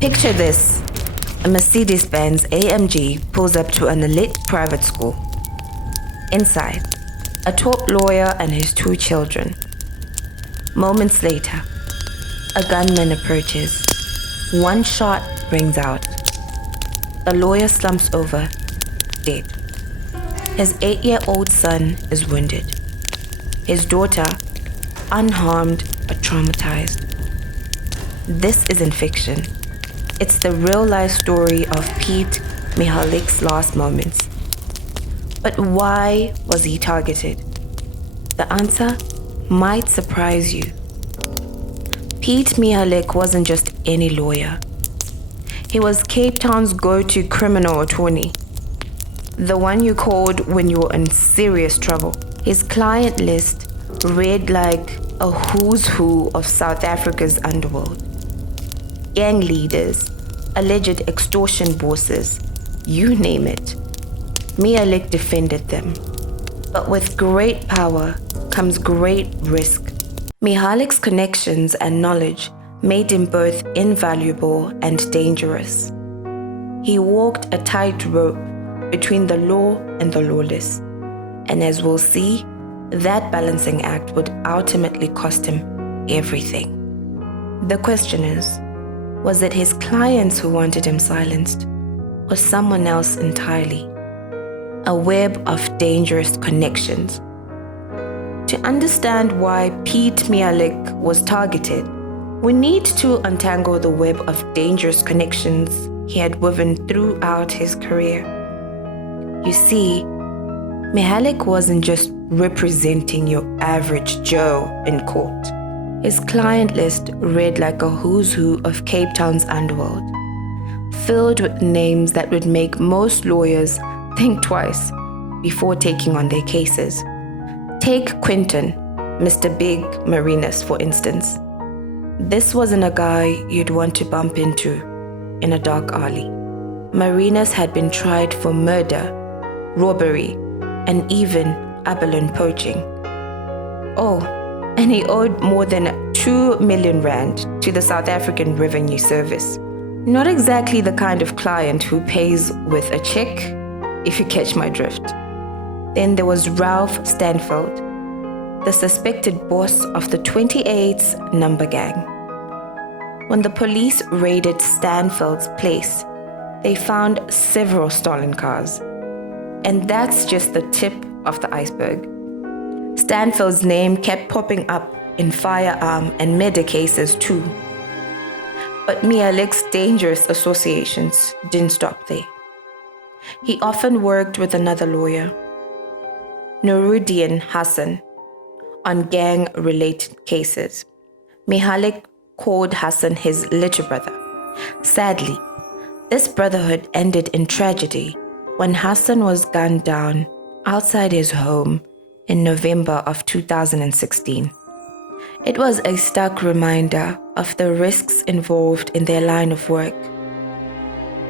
Picture this. A Mercedes-Benz AMG pulls up to an elite private school. Inside, a top lawyer and his 2 children. Moments later, a gunman approaches. One shot rings out. The lawyer slumps over, dead. His 8-year-old son is wounded. His daughter, unharmed but traumatized. This isn't fiction. It's the real-life story of Pete Mihalik's last moments. But why was he targeted? The answer might surprise you. Pete Mihalik wasn't just any lawyer. He was Cape Town's go-to criminal attorney. The one you called when you were in serious trouble. His client list read like a who's who of South Africa's underworld. Gang leaders, alleged extortion bosses, you name it. Mihalik defended them. But with great power comes great risk. Mihalik's connections and knowledge made him both invaluable and dangerous. He walked a tightrope between the law and the lawless. And as we'll see, that balancing act would ultimately cost him everything. The question is, was it his clients who wanted him silenced, or someone else entirely? A web of dangerous connections. To understand why Pete Mihalik was targeted, we need to untangle the web of dangerous connections he had woven throughout his career. You see, Mihalik wasn't just representing your average Joe in court. His client list read like a who's who of Cape Town's underworld, filled with names that would make most lawyers think twice before taking on their cases. Take Quinton, Mr. Big Marinas, for instance. This wasn't a guy you'd want to bump into in a dark alley. Marinas had been tried for murder, robbery, and even abalone poaching. Oh, and he owed more than 2 million rand to the South African Revenue Service. Not exactly the kind of client who pays with a check, if you catch my drift. Then there was Ralph Stanfield, the suspected boss of the 28's number gang. When the police raided Stanfield's place, they found several stolen cars. And that's just the tip of the iceberg. Stanfield's name kept popping up in firearm and murder cases too. But Mihalik's dangerous associations didn't stop there. He often worked with another lawyer, Nuruddin Hassan, on gang-related cases. Mihalik called Hassan his little brother. Sadly, this brotherhood ended in tragedy when Hassan was gunned down outside his home in November of 2016. It was a stark reminder of the risks involved in their line of work.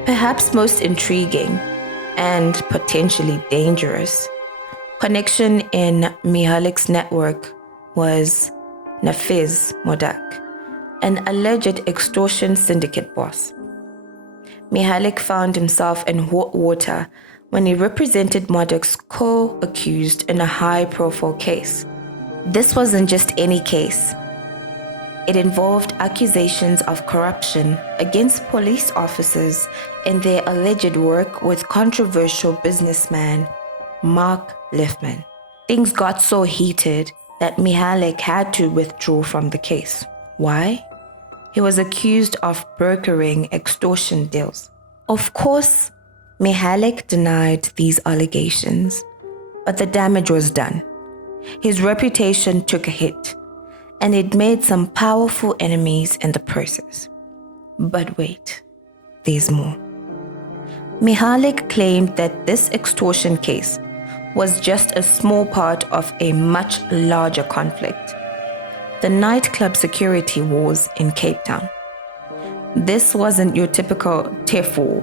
Perhaps most intriguing and potentially dangerous connection in Mihalik's network was Nafiz Modak, an alleged extortion syndicate boss. Mihalik found himself in hot water when he represented Modak's co-accused in a high-profile case. This wasn't just any case. It involved accusations of corruption against police officers in their alleged work with controversial businessman Mark Liffman. Things got so heated that Mihalik had to withdraw from the case. Why? He was accused of brokering extortion deals. Of course, Mihalik denied these allegations, but the damage was done. His reputation took a hit, and it made some powerful enemies in the process. But wait, there's more. Mihalik claimed that this extortion case was just a small part of a much larger conflict, the nightclub security wars in Cape Town. This wasn't your typical turf war.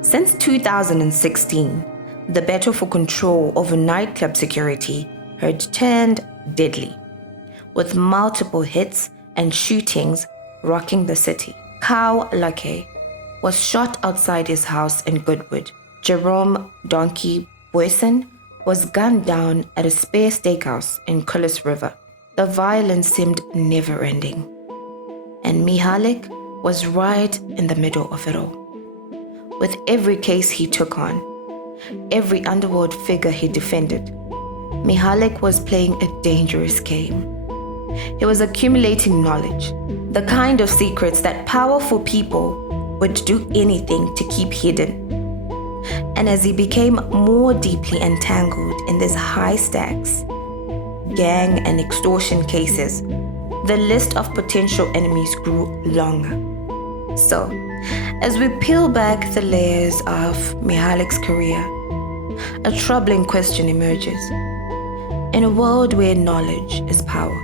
Since 2016, the battle for control over nightclub security had turned deadly, with multiple hits and shootings rocking the city. Khumalo, was shot outside his house in Goodwood. Jerome Donkey Boyson was gunned down at a spare steakhouse in Cullis River. The violence seemed never-ending, and Mihalik was right in the middle of it all. With every case he took on, every underworld figure he defended, Mihalik was playing a dangerous game. He was accumulating knowledge, the kind of secrets that powerful people would do anything to keep hidden. And as he became more deeply entangled in these high stakes, gang and extortion cases, the list of potential enemies grew longer. So, as we peel back the layers of Mihalik's career, a troubling question emerges. In a world where knowledge is power,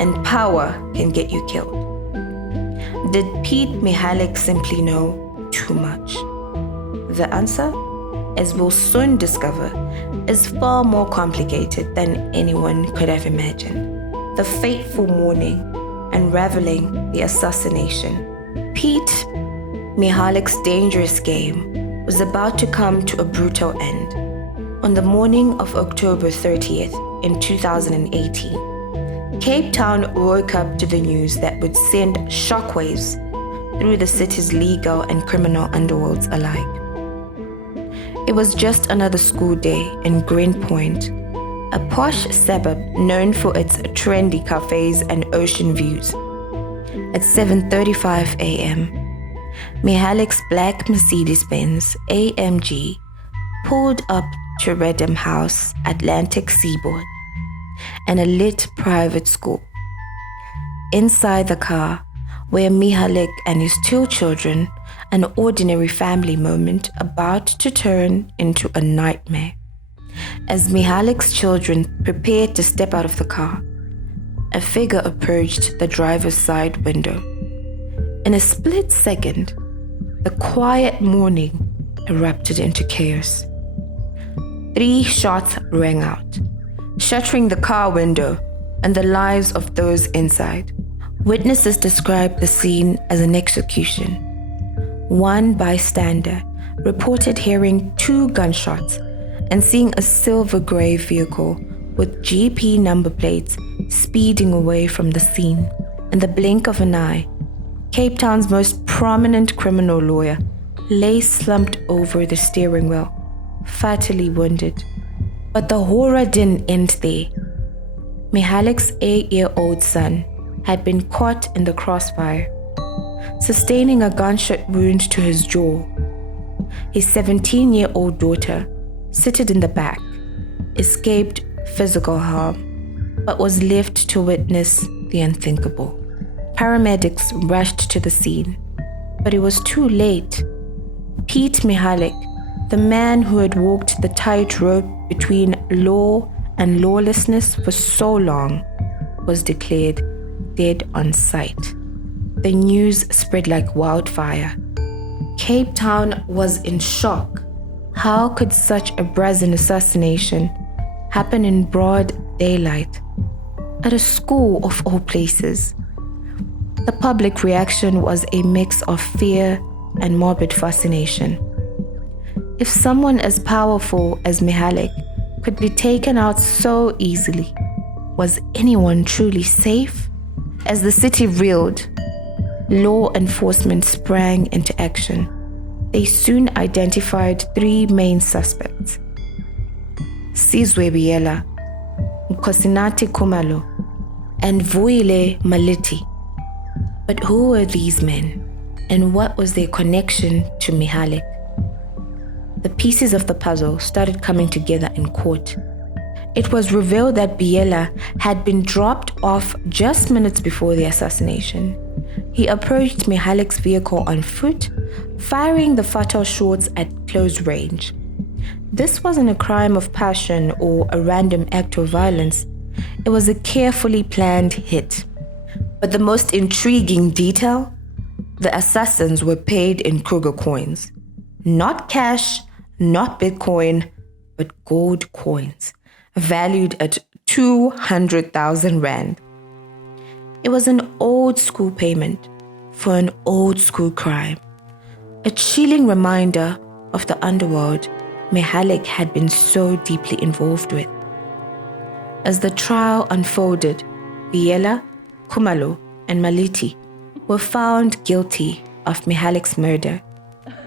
and power can get you killed, did Pete Mihalik simply know too much? The answer, as we'll soon discover, is far more complicated than anyone could have imagined. The fateful morning unraveling the assassination. Pete Mihalik's dangerous game was about to come to a brutal end. On the morning of October 30th in 2018, Cape Town woke up to the news that would send shockwaves through the city's legal and criminal underworlds alike. It was just another school day in Greenpoint, a posh suburb known for its trendy cafes and ocean views. At 7:35 a.m., Mihalik's black Mercedes-Benz AMG pulled up to Redham House, Atlantic Seaboard, and a lit private school. Inside the car were Mihalik and his two children, an ordinary family moment about to turn into a nightmare. As Mihalik's children prepared to step out of the car, a figure approached the driver's side window. In a split second, the quiet morning erupted into chaos. 3 shots rang out, shattering the car window and the lives of those inside. Witnesses described the scene as an execution. One bystander reported hearing 2 gunshots and seeing a silver grey vehicle with GP number plates speeding away from the scene. In the blink of an eye, Cape Town's most prominent criminal lawyer lay slumped over the steering wheel, fatally wounded. But the horror didn't end there. Mihalik's 8-year-old son had been caught in the crossfire, sustaining a gunshot wound to his jaw. His 17-year-old daughter, seated in the back, escaped physical harm, but was left to witness the unthinkable. Paramedics rushed to the scene, but it was too late. Pete Mihalik, the man who had walked the tightrope between law and lawlessness for so long, was declared dead on sight. The news spread like wildfire. Cape Town was in shock. How could such a brazen assassination happen in broad daylight, at a school of all places? The public reaction was a mix of fear and morbid fascination. If someone as powerful as Mihalik could be taken out so easily, was anyone truly safe? As the city reeled, law enforcement sprang into action. They soon identified 3 main suspects: Zalebritea, Khumalo, and Vuile Maliti. But who were these men, and what was their connection to Mihalik? The pieces of the puzzle started coming together in court. It was revealed that Biela had been dropped off just minutes before the assassination. He approached Mihalik's vehicle on foot, firing the fatal shots at close range. This wasn't a crime of passion or a random act of violence. It was a carefully planned hit. But the most intriguing detail? The assassins were paid in Kruger coins. Not cash, not Bitcoin, but gold coins, valued at 200,000 rand. It was an old school payment for an old school crime. A chilling reminder of the underworld Mihalik had been so deeply involved with. As the trial unfolded, Biela, Khumalo, and Maliti were found guilty of Mihalik's murder,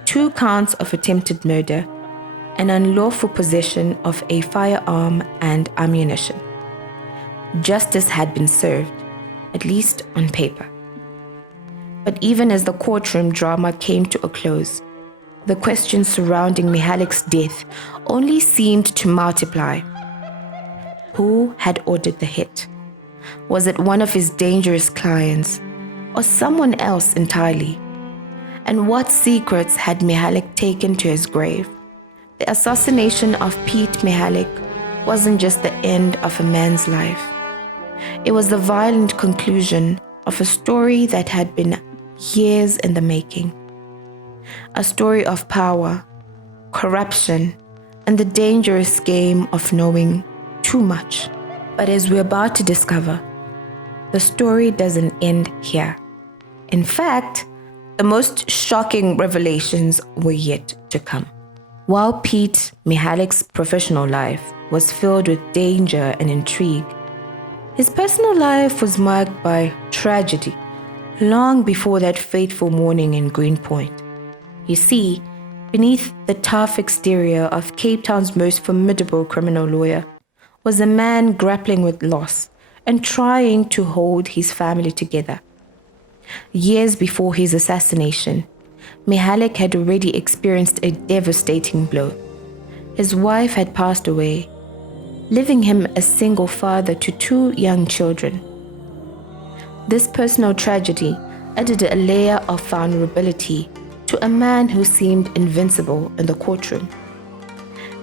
2 counts of attempted murder, and unlawful possession of a firearm and ammunition. Justice had been served, at least on paper. But even as the courtroom drama came to a close, the questions surrounding Mihalik's death only seemed to multiply. Who had ordered the hit? Was it one of his dangerous clients, or someone else entirely? And what secrets had Mihalik taken to his grave? The assassination of Pete Mihalik wasn't just the end of a man's life. It was the violent conclusion of a story that had been years in the making. A story of power, corruption, and the dangerous game of knowing too much. But as we're about to discover, the story doesn't end here. In fact, the most shocking revelations were yet to come. While Pete Mihalik's professional life was filled with danger and intrigue, his personal life was marked by tragedy long before that fateful morning in Greenpoint. You see, beneath the tough exterior of Cape Town's most formidable criminal lawyer was a man grappling with loss and trying to hold his family together. Years before his assassination, Mihalik had already experienced a devastating blow. His wife had passed away, leaving him a single father to 2 young children. This personal tragedy added a layer of vulnerability to a man who seemed invincible in the courtroom.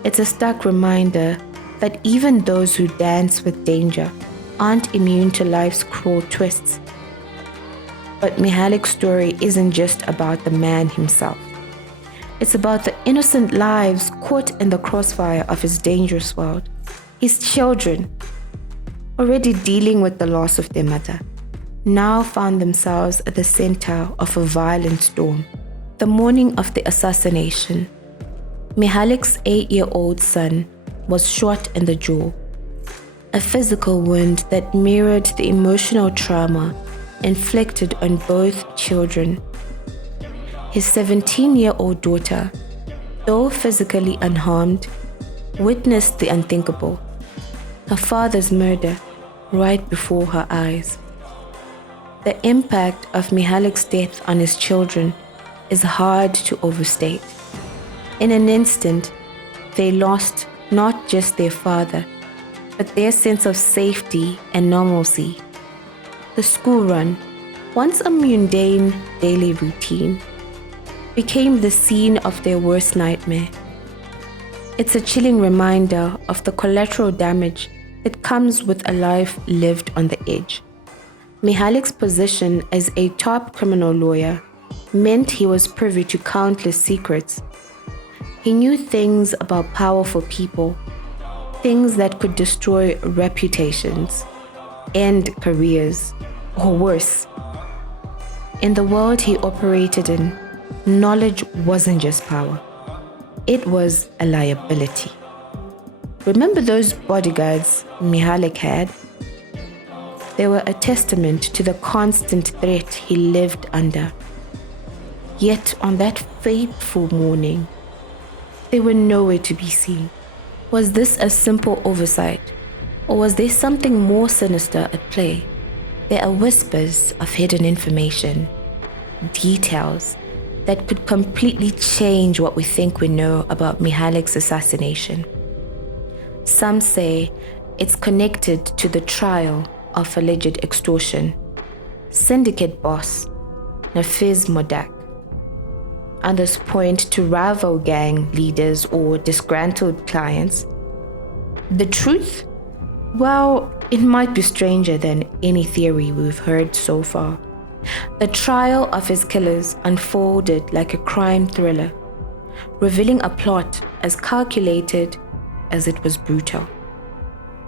It's a stark reminder that even those who dance with danger aren't immune to life's cruel twists. But Mihalik's story isn't just about the man himself. It's about the innocent lives caught in the crossfire of his dangerous world. His children, already dealing with the loss of their mother, now found themselves at the center of a violent storm. The morning of the assassination, Mihalik's 8-year-old son was shot in the jaw, a physical wound that mirrored the emotional trauma inflicted on both children. His 17-year-old daughter, though physically unharmed, witnessed the unthinkable, her father's murder right before her eyes. The impact of Mihalik's death on his children is hard to overstate. In an instant, they lost not just their father, but their sense of safety and normalcy. The school run, once a mundane daily routine, became the scene of their worst nightmare. It's a chilling reminder of the collateral damage that comes with a life lived on the edge. Mihalik's position as a top criminal lawyer meant he was privy to countless secrets. He knew things about powerful people, things that could destroy reputations, end careers, or worse. In the world he operated in, knowledge wasn't just power. It was a liability. Remember those bodyguards Mihalik had? They were a testament to the constant threat he lived under. Yet on that fateful morning, they were nowhere to be seen. Was this a simple oversight, or was there something more sinister at play? There are whispers of hidden information, details that could completely change what we think we know about Mihalik's assassination. Some say it's connected to the trial of alleged extortion, syndicate boss Nafiz Modak. Others point to rival gang leaders or disgruntled clients. The truth? Well, it might be stranger than any theory we've heard so far. The trial of his killers unfolded like a crime thriller, revealing a plot as calculated as it was brutal.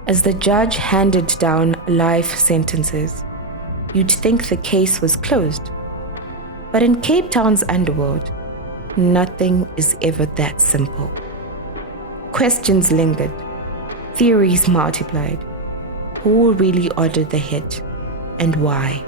As the judge handed down life sentences, you'd think the case was closed. But in Cape Town's underworld, nothing is ever that simple. Questions lingered, theories multiplied. Who really ordered the hit and why?